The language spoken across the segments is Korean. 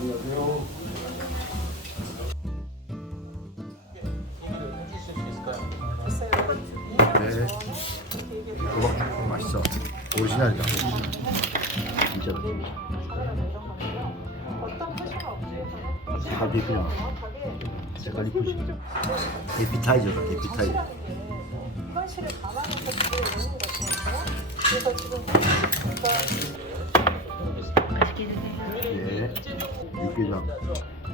안녕하세요. 맛있어. 오리지널이다. 진짜 맛있어. 밥이 그냥 색깔 이쁘지. 에피타이저다, 에피타이저. 거지. 육개장.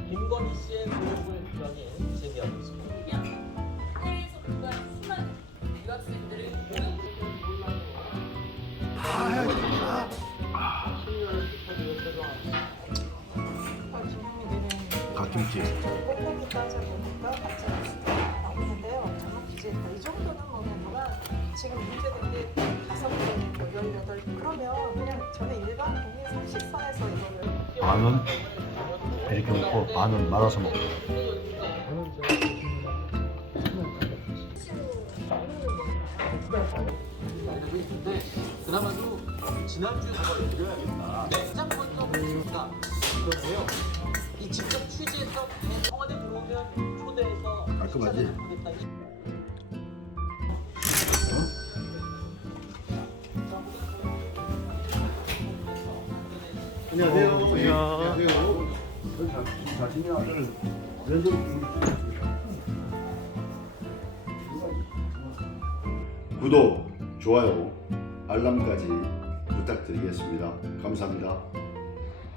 김건희 씨의 의혹을 규명해 제기하고 있습니다. 갓김치. 꼼꼼히 따져보니까 나오는데요. 저는 이제 이 정도는 뭐 누가 지금 문제된 게 다섯 번, 뭐 열여덟 그러면 그냥 저는 일반 국민 상식선에서 이거를 만 원 이렇게 먹고 만원 말아서 먹고. 근데 그나마도 지난주에 저걸 드려야겠다. 가장 먼저 보니까 이건데요. 이 직접 취재해서 청와대 들어오면 초대해서 깔끔하지? 안녕하세요. 안녕하세요. 구독, 좋아요, 알람까지 부탁드리겠습니다. 감사합니다.